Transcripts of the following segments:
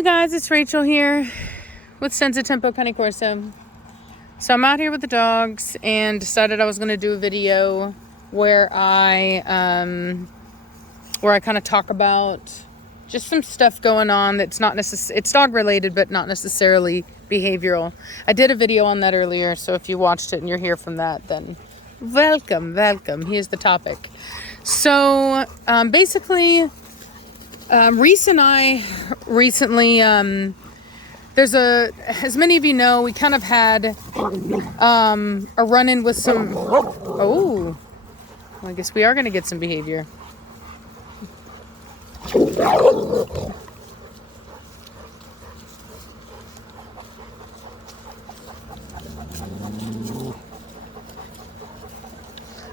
you guys, it's Rachel here with Senza Tempo Cane Corso. So I'm out here with the dogs and decided I was going to do a video where I kind of talk about just some stuff going on that's not it's dog related, but not necessarily behavioral. I did a video on that earlier, so if you watched it and you're here from that, then welcome. Here's the topic. So basically, Reese and I recently, as many of you know, we kind of had a run-in with some, I guess we are going to get some behavior.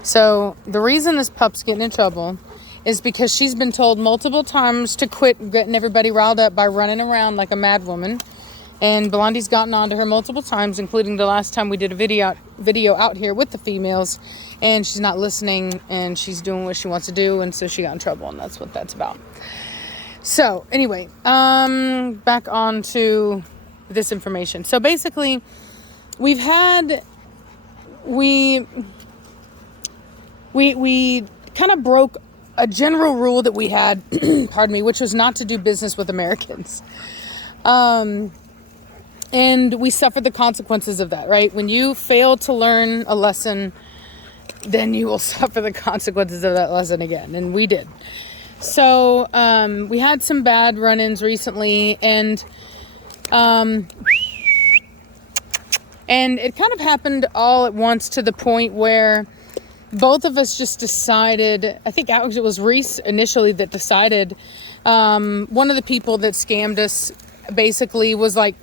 So the reason this pup's getting in trouble is because she's been told multiple times to quit getting everybody riled up by running around like a mad woman. And Blondie's gotten on to her multiple times, including the last time we did a video out here with the females, and she's not listening and she's doing what she wants to do, and so she got in trouble, and that's what that's about. So anyway, back on to this information. So basically, we kind of broke a general rule that we had, pardon me, which was not to do business with Americans. And we suffered the consequences of that, right? When you fail to learn a lesson, then you will suffer the consequences of that lesson again. And we did. So, we had some bad run-ins recently, and it kind of happened all at once to the point where both of us just decided, I think it was Reese initially that decided, one of the people that scammed us basically was like,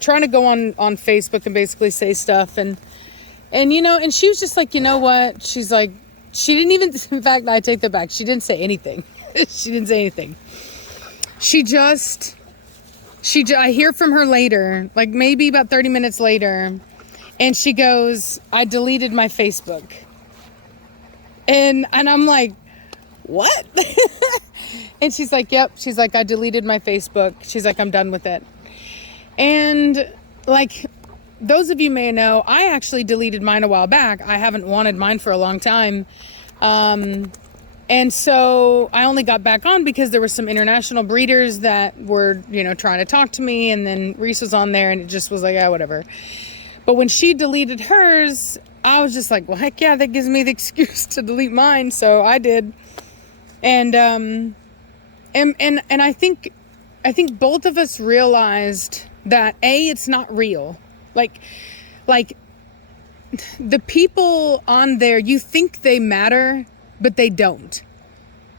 trying to go on Facebook and basically say stuff. And she was just like, you know what? She's like, she didn't even, in fact, I take that back. She didn't say anything. I hear from her later, like maybe about 30 minutes later. And she goes, I deleted my Facebook. And I'm like, what? And she's like, yep. She's like, I deleted my Facebook. She's like, I'm done with it. And like, those of you may know, I actually deleted mine a while back. I haven't wanted mine for a long time. And so I only got back on because there were some international breeders that were, trying to talk to me. And then Reese was on there and it just was like, whatever. But when she deleted hers, I was just like, well, heck yeah, that gives me the excuse to delete mine. So I did. And I think both of us realized that it's not real. Like the people on there, you think they matter, but they don't.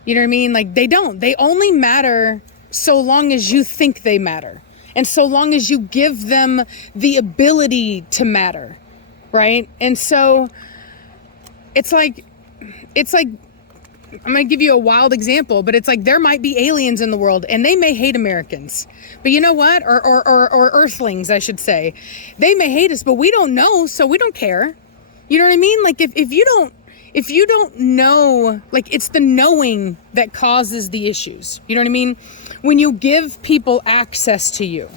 You know what I mean? Like they don't. They only matter so long as you think they matter. And so long as you give them the ability to matter, right? And so it's like I'm going to give you a wild example, but it's like there might be aliens in the world and they may hate Americans. But you know what? Or earthlings, I should say. They may hate us, but we don't know, so we don't care. You know what I mean? Like if you don't know, like it's the knowing that causes the issues. You know what I mean? When you give people access to you,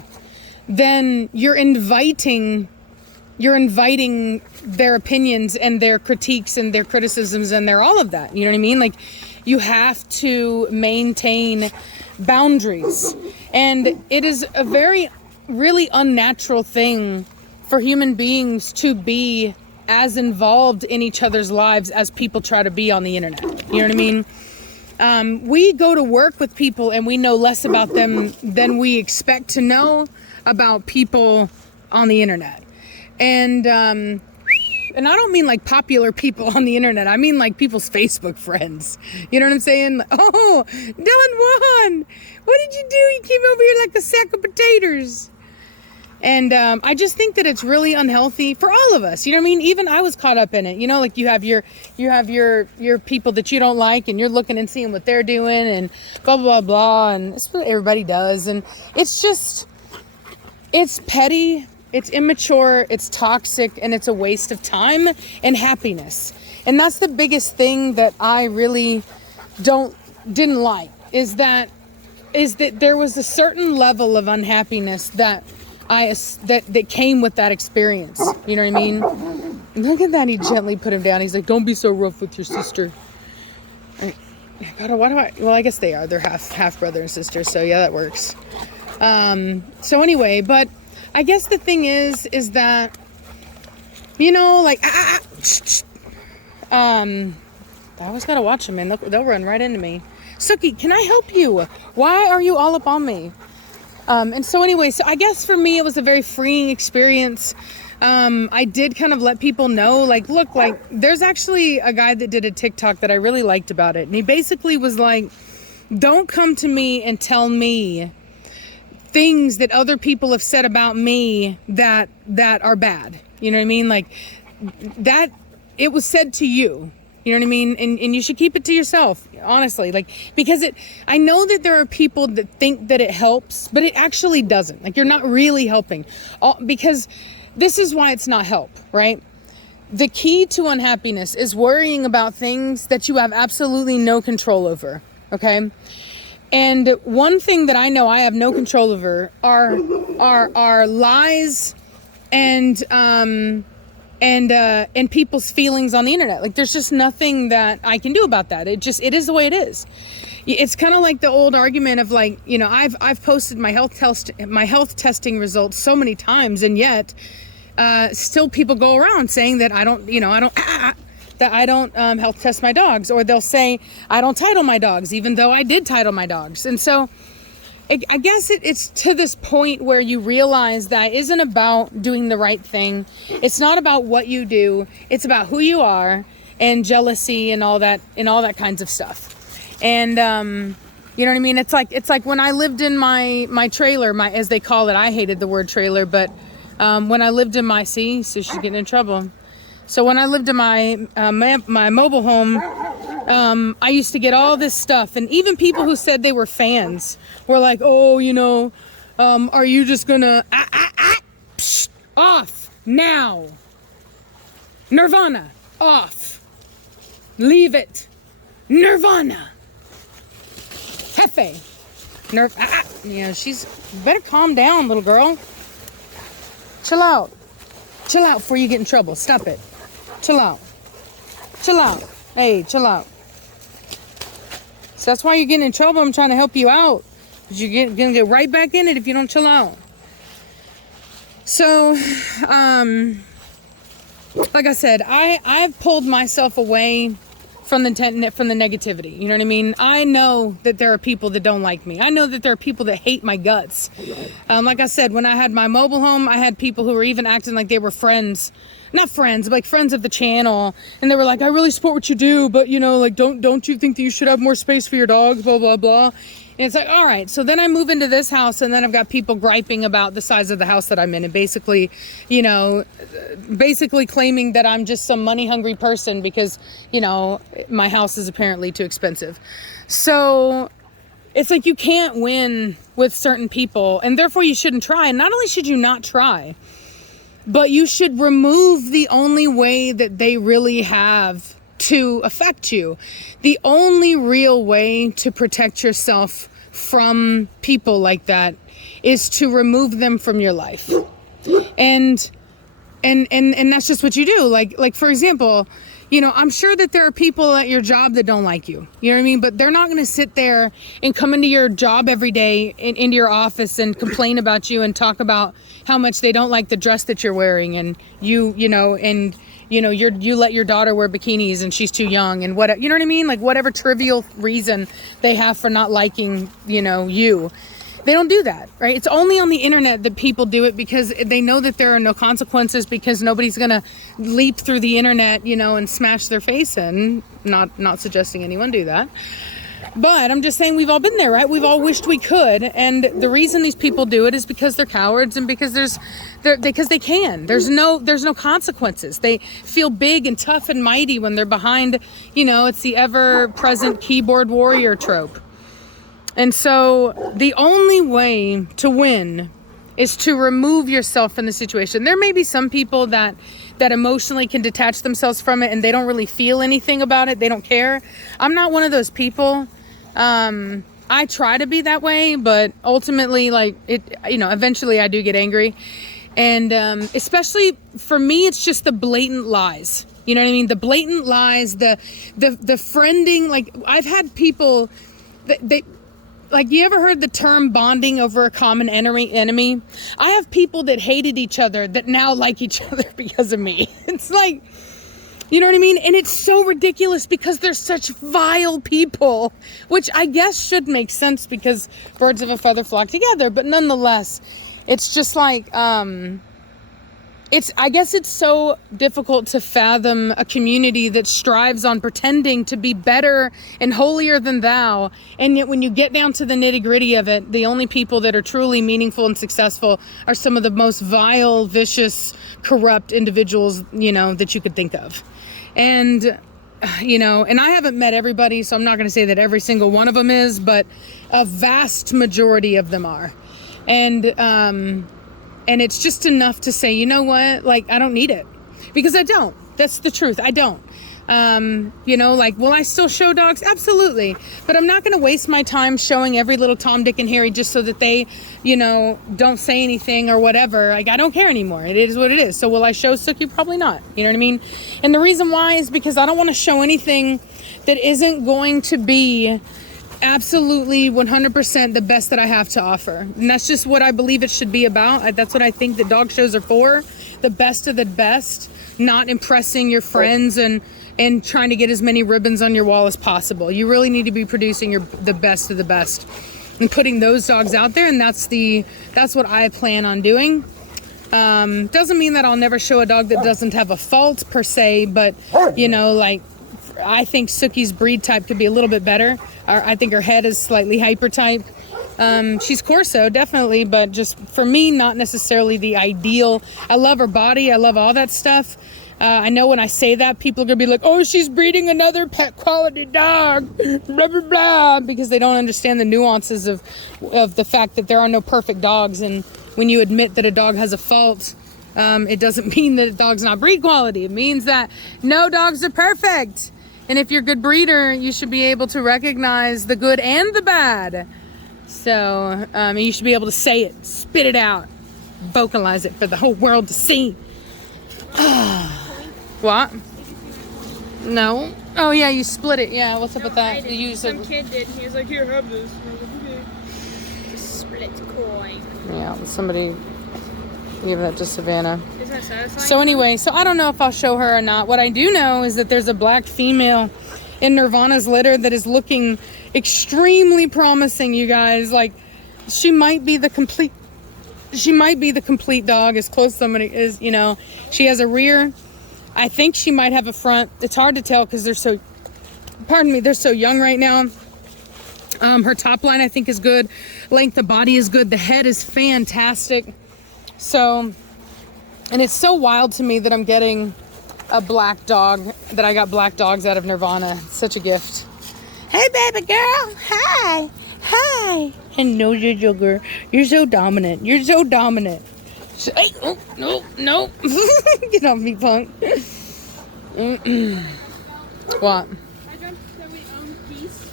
then you're inviting their opinions and their critiques and their criticisms and their all of that. You know what I mean? Like you have to maintain boundaries. And it is a really unnatural thing for human beings to be as involved in each other's lives as people try to be on the internet. You know what I mean? We go to work with people and we know less about them than we expect to know about people on the internet. And I don't mean like popular people on the internet. I mean like people's Facebook friends. You know what I'm saying? Oh, Don Juan, what did you do? You came over here like a sack of potatoes. And I just think that it's really unhealthy for all of us. You know what I mean? Even I was caught up in it. Like you have your people that you don't like, and you're looking and seeing what they're doing, and blah blah blah, and that's what everybody does. And it's petty, it's immature, it's toxic, and it's a waste of time and happiness. And that's the biggest thing that I really didn't like, is that is that there was a certain level of unhappiness that that came with that experience. You know what I mean? Look at that. He gently put him down. He's like, don't be so rough with your sister. God, well, I guess they are. They're half brother and sister. So yeah, that works. So anyway, but I guess the thing is that, you know, like, I always gotta watch them, man. They'll run right into me. Suki, can I help you? Why are you all up on me? And so anyway, so I guess for me, it was a very freeing experience. I did kind of let people know, like, look, like, there's actually a guy that did a TikTok that I really liked about it. And he basically was like, don't come to me and tell me things that other people have said about me that are bad. You know what I mean? Like, that, it was said to you. You know what I mean? And you should keep it to yourself, honestly. Like, because I know that there are people that think that it helps, but it actually doesn't. Like, you're not really helping. Because this is why it's not help, right? The key to unhappiness is worrying about things that you have absolutely no control over, okay? And one thing that I know I have no control over are lies and people's feelings on the internet. Like, there's just nothing that I can do about that. It is the way it is. It's kind of like the old argument of, like, you know, I've posted my health testing results so many times, and yet still people go around saying that I don't health test my dogs, or they'll say I don't title my dogs, even though I did title my dogs. And so I guess it's to this point where you realize that it isn't about doing the right thing. It's not about what you do. It's about who you are, and jealousy and all that kinds of stuff. And you know what I mean? It's like when I lived in my trailer, as they call it. I hated the word trailer, but when I lived in my so she's getting in trouble. So when I lived in my mobile home, I used to get all this stuff, and even people who said they were fans were like, oh, you know, are you just gonna off now? Nirvana off. Leave it. Nirvana. Hefe. Yeah, she's better calm down, little girl. Chill out. Chill out before you get in trouble. Stop it. Chill out. Chill out. Hey, chill out. So that's why you're getting in trouble. I'm trying to help you out. Because you're going to get right back in it if you don't chill out. So, like I said, I've pulled myself away from the negativity. You know what I mean? I know that there are people that don't like me. I know that there are people that hate my guts. Like I said, when I had my mobile home, I had people who were even acting like they were friends. Not friends, but like friends of the channel. And they were like, I really support what you do, but, you know, like, don't you think that you should have more space for your dogs, blah, blah, blah. And it's like, all right. So then I move into this house, and then I've got people griping about the size of the house that I'm in, and basically, you know, claiming that I'm just some money hungry person because, you know, my house is apparently too expensive. So it's like, you can't win with certain people, and therefore you shouldn't try. And not only should you not try, but you should remove the only way that they really have to affect you. The only real way to protect yourself from people like that is to remove them from your life. And that's just what you do. Like for example, you know, I'm sure that there are people at your job that don't like you. You know what I mean? But they're not going to sit there and come into your job every day, into your office, and complain about you and talk about how much they don't like the dress that you're wearing, and you let your daughter wear bikinis and she's too young, and what, you know what I mean? Like, whatever trivial reason they have for not liking, you know, you. They don't do that, right? It's only on the internet that people do it because they know that there are no consequences, because nobody's going to leap through the internet, you know, and smash their face in. Not suggesting anyone do that. But I'm just saying, we've all been there, right? We've all wished we could. And the reason these people do it is because they're cowards, and because because they can. There's no consequences. They feel big and tough and mighty when they're behind, you know, it's the ever-present keyboard warrior trope. And so the only way to win is to remove yourself from the situation. There may be some people that emotionally can detach themselves from it, and they don't really feel anything about it. They don't care. I'm not one of those people. I try to be that way, but ultimately, like, it, you know, eventually I do get angry. And especially for me, it's just the blatant lies. You know what I mean? The blatant lies, the friending. Like, I've had people that they, like, you ever heard the term bonding over a common enemy? I have people that hated each other that now like each other because of me. It's like, you know what I mean? And it's so ridiculous because they're such vile people, which I guess should make sense because birds of a feather flock together. But nonetheless, it's just like, I guess it's so difficult to fathom a community that strives on pretending to be better and holier than thou. And yet when you get down to the nitty gritty of it, the only people that are truly meaningful and successful are some of the most vile, vicious, corrupt individuals, you know, that you could think of. And, you know, and I haven't met everybody, so I'm not going to say that every single one of them is, but a vast majority of them are. And it's just enough to say, you know what, like, I don't need it, because I don't. That's the truth. I don't. You know, like, will I still show dogs? Absolutely. But I'm not going to waste my time showing every little Tom, Dick, and Harry just so that they, you know, don't say anything or whatever. Like, I don't care anymore. It is what it is. So will I show Sookie? Probably not. You know what I mean? And the reason why is because I don't want to show anything that isn't going to be absolutely 100% the best that I have to offer. And that's just what I believe it should be about. That's what I think that dog shows are for. The best of the best, not impressing your friends and trying to get as many ribbons on your wall as possible. You really need to be producing the best of the best and putting those dogs out there. And that's what I plan on doing. Doesn't mean that I'll never show a dog that doesn't have a fault per se, but you know, like, I think Sookie's breed type could be a little bit better. I think her head is slightly hyper type. She's Corso, definitely, but just for me, not necessarily the ideal. I love her body. I love all that stuff. I know when I say that, people are going to be like, oh, she's breeding another pet quality dog, blah, blah, blah, because they don't understand the nuances of the fact that there are no perfect dogs. And when you admit that a dog has a fault, it doesn't mean that a dog's not breed quality. It means that no dogs are perfect. And if you're a good breeder, you should be able to recognize the good and the bad. So, you should be able to say it, spit it out, vocalize it for the whole world to see. What? No. Oh yeah, you split it. Yeah, what's up with that? You Some kid did. He was like, "Here, have this." And I was like, "Okay." Split coin. Yeah, somebody give that to Savannah. Isn't that satisfying? So anyway, so I don't know if I'll show her or not. What I do know is that there's a black female in Nirvana's litter that is looking extremely promising, you guys. Like, she might be the complete dog, as close as somebody is, you know. She has a rear. I think she might have a front. It's hard to tell because they're so young right now. Her top line, I think, is good. Length of body is good. The head is fantastic. So, and it's so wild to me that I'm getting a black dog, that I got black dogs out of Nirvana. It's such a gift. Hey, baby girl. Hi. Hi. And no, sugar. You're so dominant. You're so dominant. Hey, oh, no. Get off me, punk. What? I dreamt that we owned geese,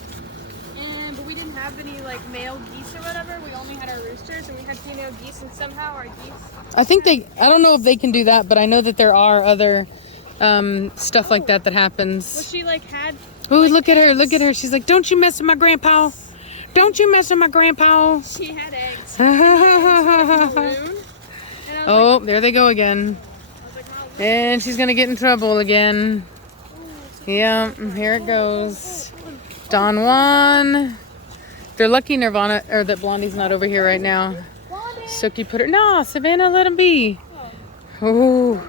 but we didn't have any like male geese or whatever. We only had our roosters, and we had female geese, and somehow our geese. I don't know if they can do that, but I know that there are other stuff like that happens. Well, she like had. Oh, like, look at her. She's like, don't you mess with my grandpa. Don't you mess with my grandpa. She had eggs. Oh, there they go again. And she's going to get in trouble again. Yeah, here it goes. Don Juan. They're lucky Nirvana, or that Blondie's not over here right now. Sookie put her, no, Savannah, let him be. Oh.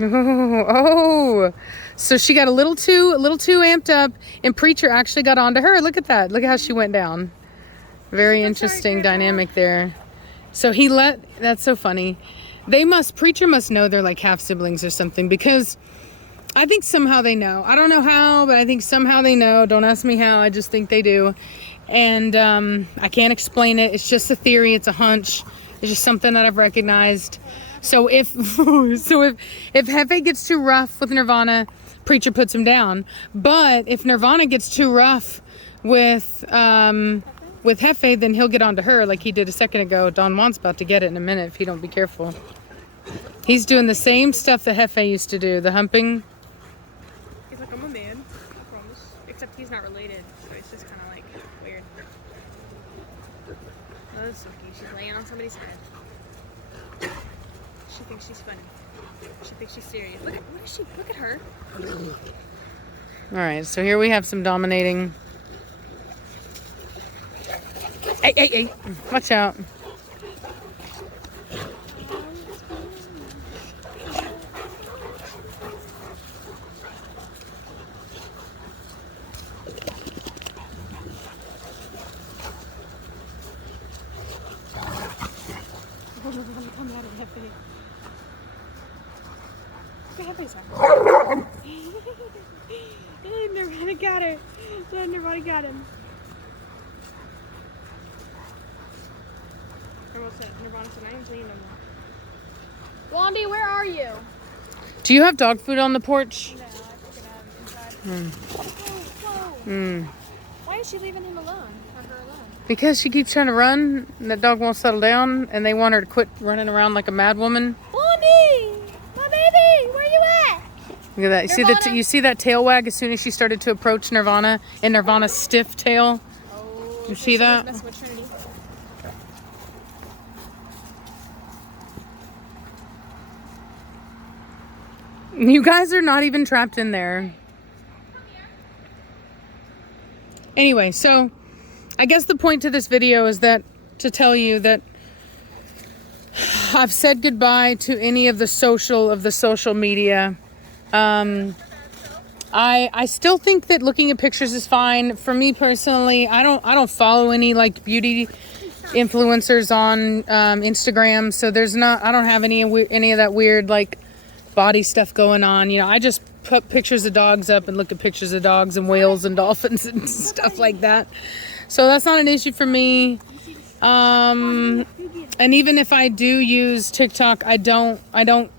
Oh. So she got a little too amped up, and Preacher actually got onto her. Look at that. Look at how she went down. Very interesting dynamic there. So that's so funny. Preacher must know they're like half siblings or something, because I think somehow they know. I don't know how, but I think somehow they know. Don't ask me how. I just think they do. And I can't explain it. It's just a theory. It's a hunch. It's just something that I've recognized. So if Hefe gets too rough with Nirvana, Preacher puts him down. But if Nirvana gets too rough with Hefe, then he'll get onto her like he did a second ago. Don Juan's about to get it in a minute if he don't be careful. He's doing the same stuff that Hefe used to do, the humping. He's like, I'm a man, I promise. Except he's not related, so it's just kind of like weird. Oh, this is so cute. She's laying on somebody's head. She thinks she's funny. She thinks she's serious. Look at, what is she? Look at her. All right, so here we have some dominating. Hey, hey, hey, watch out. Come out of Hefe. Look at Hefe's out. Nirvana got her. So Nirvana got him. Nirvana said, I ain't clean no more. Blondie, where are you? Do you have dog food on the porch? No, I took it inside. Whoa. Why is she leaving him alone? Or her alone? Because she keeps trying to run, and that dog won't settle down, and they want her to quit running around like a mad woman. Blondie! My baby! Where you at? Look at that. You see that tail wag as soon as she started to approach Nirvana, and Nirvana's stiff tail? Oh, You see that? Messing with Trinity. You guys are not even trapped in there. Anyway, so I guess the point to this video is that to tell you that I've said goodbye to any of the social media. I still think that looking at pictures is fine. For me personally, I don't follow any like beauty influencers on Instagram, so I don't have any of that weird like body stuff going on. You know, I just put pictures of dogs up and look at pictures of dogs and whales and dolphins and stuff like that. So that's not an issue for me. And even if I do use TikTok, I don't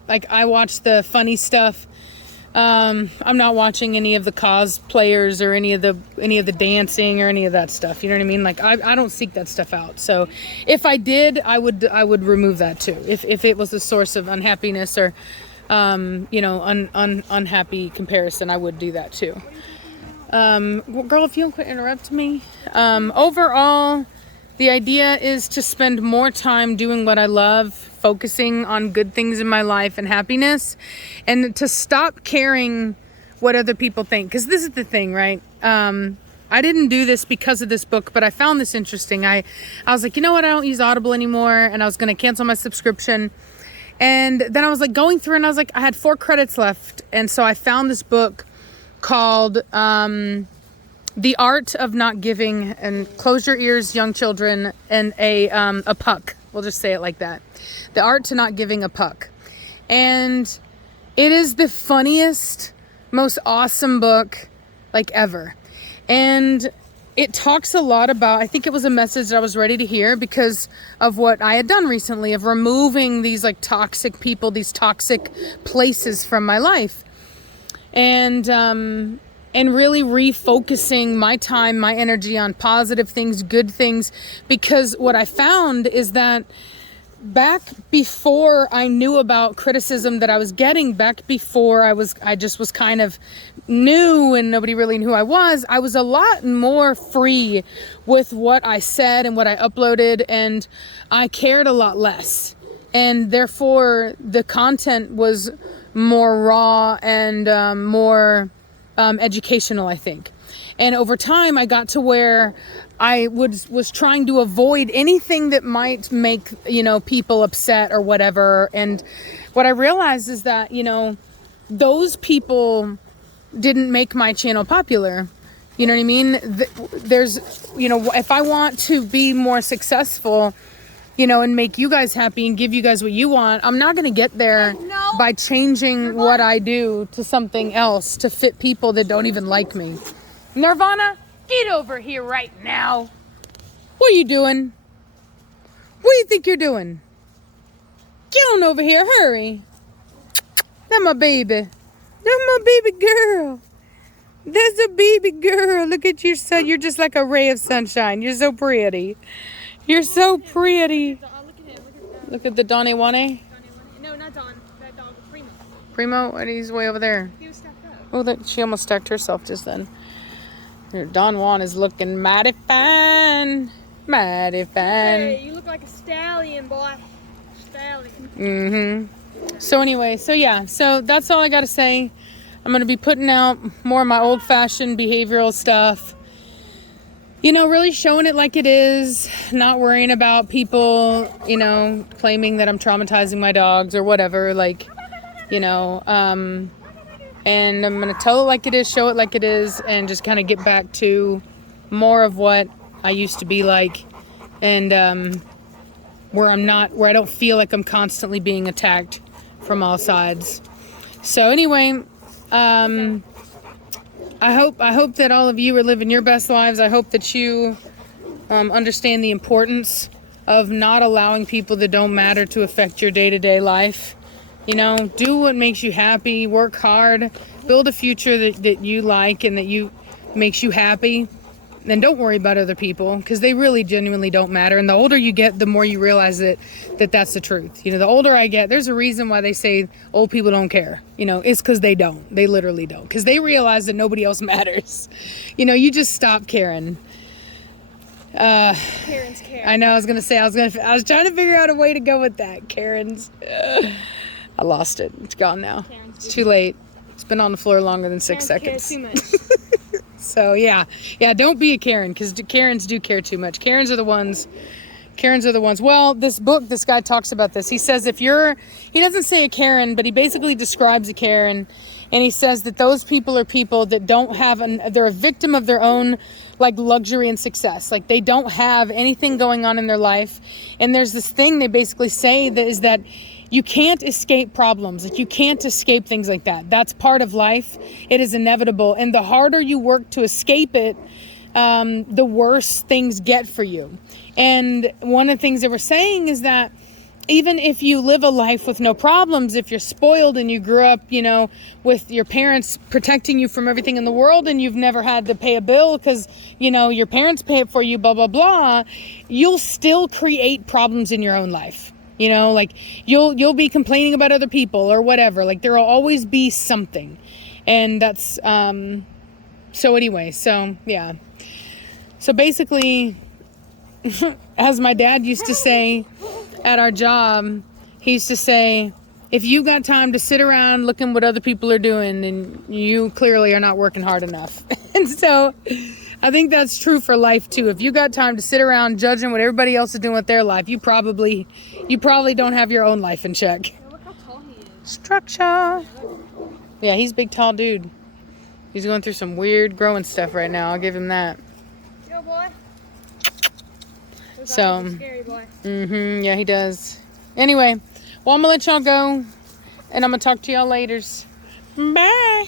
like, I watch the funny stuff. I'm not watching any of the cosplayers or any of the dancing or any of that stuff. You know what I mean? Like I don't seek that stuff out. So if I did, I would remove that too. If it was a source of unhappiness or unhappy comparison, I would do that too. Girl, if you don't quit interrupting me. Overall, the idea is to spend more time doing what I love, focusing on good things in my life and happiness, and to stop caring what other people think. Because this is the thing, right? I didn't do this because of this book, but I found this interesting. I was like, you know what? I don't use Audible anymore, and I was going to cancel my subscription. And then I was like going through and I was like, I had 4 credits left. And so I found this book called The Art of Not Giving, and close your ears, young children, and a puck. We'll just say it like that. The Art to Not Giving a Puck. And it is the funniest, most awesome book like ever. And it talks a lot about, I think it was a message that I was ready to hear because of what I had done recently, of removing these like toxic people, these toxic places from my life. And really refocusing my time, my energy on positive things, good things. Because what I found is that back before I knew about criticism that I was getting, back before I just was kind of new and nobody really knew who I was a lot more free with what I said and what I uploaded, and I cared a lot less. And therefore the content was more raw and more educational, I think. And over time I got to where I was trying to avoid anything that might make, people upset or whatever. And what I realized is that, those people didn't make my channel popular. You know what I mean? There's, if I want to be more successful, and make you guys happy and give you guys what you want, I'm not going to get there by changing what I do to something else to fit people that don't even like me. Nirvana, get over here right now. What are you doing? What do you think you're doing? Get on over here, hurry. That's my baby. That's my baby girl. There's a baby girl. Look at your son. You're just like a ray of sunshine. You're so pretty. You're so pretty. Look at him. Look at the Donnie Wane. No, not Don. That dog, Primo. Primo, and he's way over there. He was stacked up. Oh, that she almost stacked herself just then. Here, Don Juan is looking mighty fine. Mighty fine. Hey, you look like a stallion, boy. Stallion. Mm-hmm. So anyway, so yeah, so that's all I got to say. I'm going to be putting out more of my old-fashioned behavioral stuff. You know, really showing it like it is, not worrying about people, you know, claiming that I'm traumatizing my dogs or whatever, like, you know, and I'm going to tell it like it is, show it like it is, and just kind of get back to more of what I used to be like, and where I don't feel like I'm constantly being attacked from all sides. So anyway, I hope that all of you are living your best lives. I hope that you understand the importance of not allowing people that don't matter to affect your day-to-day life. You know, do what makes you happy, work hard, build a future that you like and that makes you happy. And don't worry about other people, because they really genuinely don't matter. And the older you get, the more you realize that's the truth. You know, the older I get, there's a reason why they say old people don't care. You know, it's because they don't. They literally don't. Because they realize that nobody else matters. You know, you just stop caring. Karen's care. I know, I was trying to figure out a way to go with that. Karen's. I lost it. It's gone now. It's too late. It's been on the floor longer than 6 seconds. Too much. So yeah, don't be a Karen, because Karens do care too much. Karens are the ones. Well, this guy talks about this. He says he doesn't say a Karen, but he basically describes a Karen, and he says that those people are people that don't have they're a victim of their own like luxury and success. Like they don't have anything going on in their life, and there's this thing they basically say that you can't escape problems. Like you can't escape things like that. That's part of life. It is inevitable. And the harder you work to escape it, the worse things get for you. And one of the things they were saying is that even if you live a life with no problems, if you're spoiled and you grew up, you know, with your parents protecting you from everything in the world, and you've never had to pay a bill because, you know, your parents pay it for you, blah, blah, blah, you'll still create problems in your own life. You know, like you'll be complaining about other people or whatever. Like there will always be something. And that's, so anyway, so yeah. So basically, as my dad used to say at our job, he used to say, if you got time to sit around looking what other people are doing, then you clearly are not working hard enough. And so I think that's true for life too. If you got time to sit around judging what everybody else is doing with their life, you probably don't have your own life in check. Look how tall he is. Structure. Yeah, he's a big, tall dude. He's going through some weird growing stuff right now. I'll give him that. Yo, boy. So, scary boy. Yeah, he does. Anyway, well, I'm gonna let y'all go, and I'm gonna talk to y'all later. Bye.